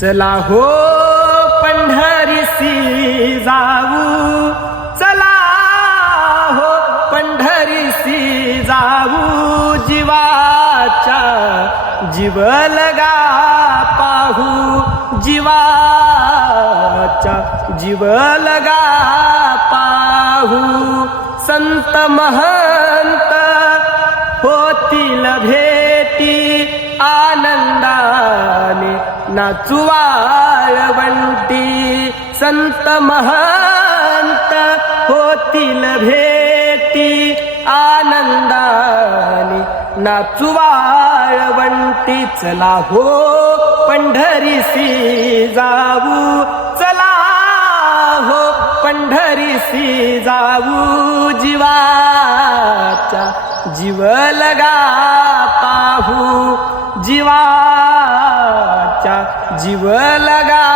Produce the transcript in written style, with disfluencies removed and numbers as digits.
चला हो पंढरीसी जाऊ, चला हो पंढरीसी जाऊ, जीवाचा जीव लगा पाहू, जीवाचा जीव लगा पाहू. संत महंत होतील भेटी, आनंदाने नाचू वाळवंटी. संत महंत होतील भेटी, आनंदाने नाचू वाळवंटी. चला हो पंढरीसी जाऊ, चला हो पंढरीसी जाऊ, जीवाचा जीव लगा पाहू, जीवाचा जीव लगा